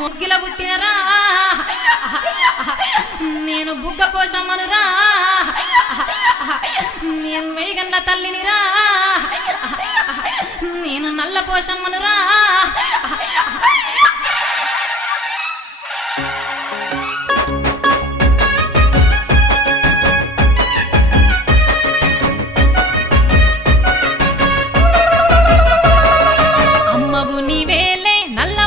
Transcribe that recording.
ముగ్గిల పుట్టినరా నేను బుగ్గ పోషమ్మనురా నేను వేగన్న తల్లినిరా నేను నల్ల పోషమ్మనురా అమ్మవు నీవేలే నల్ల